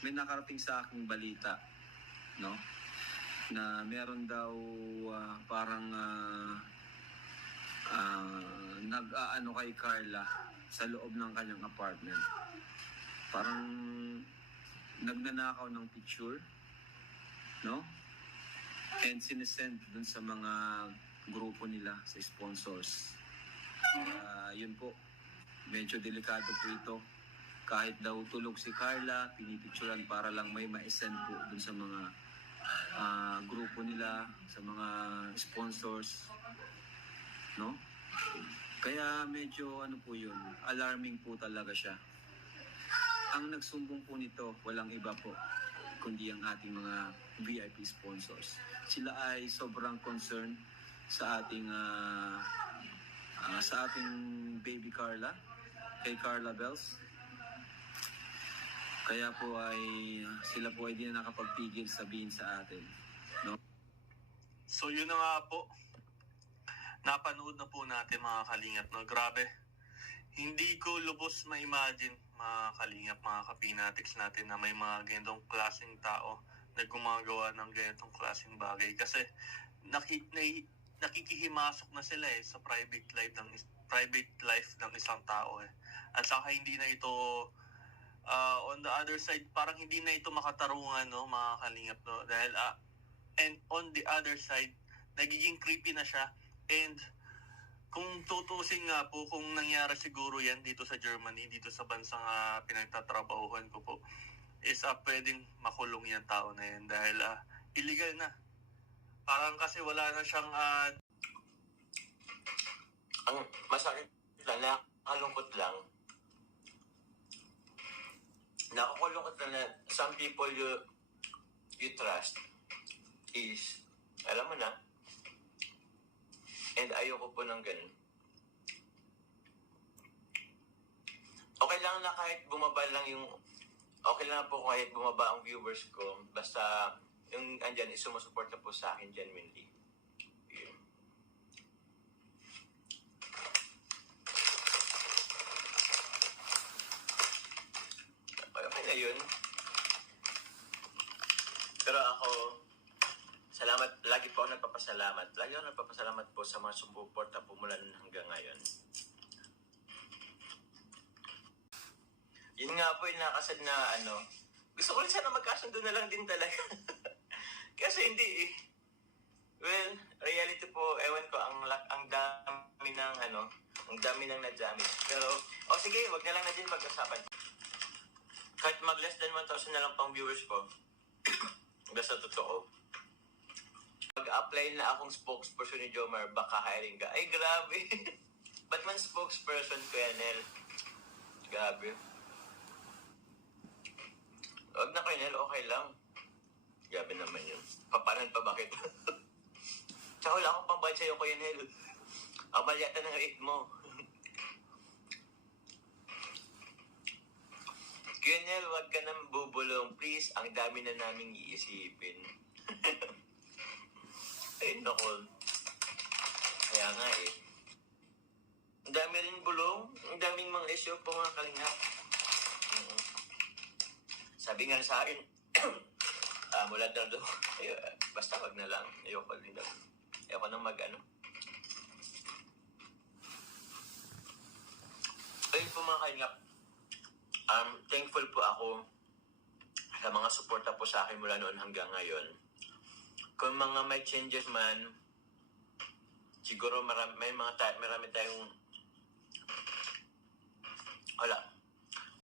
may nakarating sa aking balita, no? Na meron daw parang nag-aano kay Carla sa loob ng kanyang apartment. Parang nagnanakaw ng picture, no? And sinesend dun sa mga grupo nila, sa sponsors. Yun po, medyo delikado po ito. Kahit daw tulog si Carla, pinipicturan para lang may ma-send po dun sa mga grupo nila, sa mga sponsors, no? Kaya medyo ano po yun, alarming po talaga siya. Ang nagsumbong po nito, walang iba po, kundi ang ating mga VIP sponsors. Sila ay sobrang concerned sa ating baby Carla, kay Carla Bells. Kaya po ay sila po ay di na nakapagpigil sabihin sa atin, no? So yun na nga po. Napanood na po natin mga kalingap, no? Grabe. Hindi ko lubos ma-imagine mga kalingap, mga kapinatics natin na may mga ganitong klaseng tao na gumagawa ng ganitong klaseng bagay. Kasi nakikihimasok na sila sa private life ng isang tao eh. At saka hindi na ito on the other side, parang hindi na ito makatarungan, no, mga kalingap, no? Dahil and on the other side, nagiging creepy na siya. And kung tutusin nga po, kung nangyari siguro yan dito sa Germany, dito sa bansang pinagtatrabahuhan ko po, is pwedeng makulong yan tao na yan dahil illegal na. Parang kasi wala na siyang ang masakit lang, nakakalungkot lang. Nakakalungkot lang na some people you trust is, alam mo na, and ayoko po ng ganun. Okay lang na kahit bumaba lang yung, okay lang po kahit bumaba ang viewers ko, basta yung andyan is sumusuporta po sa akin genuinely. Yun. Okay na yun. Pero ako, salamat, lagi po ako nagpapasalamat. Lagi ako nagpapasalamat po sa mga sumuporta po mula hanggang ngayon. Yun nga po yung nakasad na gusto ko rin sana magkasundo na lang din talaga. Kasi hindi eh. Well, reality po, ewan ko, ang dami ng ang dami ng na-damage. Pero, sige, wag na lang na din pag-usapan. Kahit mag less than 1,000 na lang pang viewers ko. Basta totoo. Mag-apply na akong spokesperson ni Jomar, baka hiring ka. Ay, grabe. Ba't man spokesperson ko yan, Nel? Grabe. Huwag na kayo, Nel. Okay lang. Grabe naman yun. Papanan pa bakit? Tsaka wala akong pambayad sa'yo, Kuya Nel. Ang balyatan ng rate mo. Kuya Nel, huwag ka nang bubulong. Please, ang dami na naming iisipin. Ay, naku. Kaya nga eh. Ang dami rin bulong. Ang daming mga issue po mga kalingap. Sabi nga sa akin, mula daw doon, basta wag na lang. Ayoko din daw. Ayoko nang Ayun po mga kalingap. Thankful po ako sa mga suporta po sa akin mula noon hanggang ngayon. Kung mga may changes man, siguro marami tayong wala.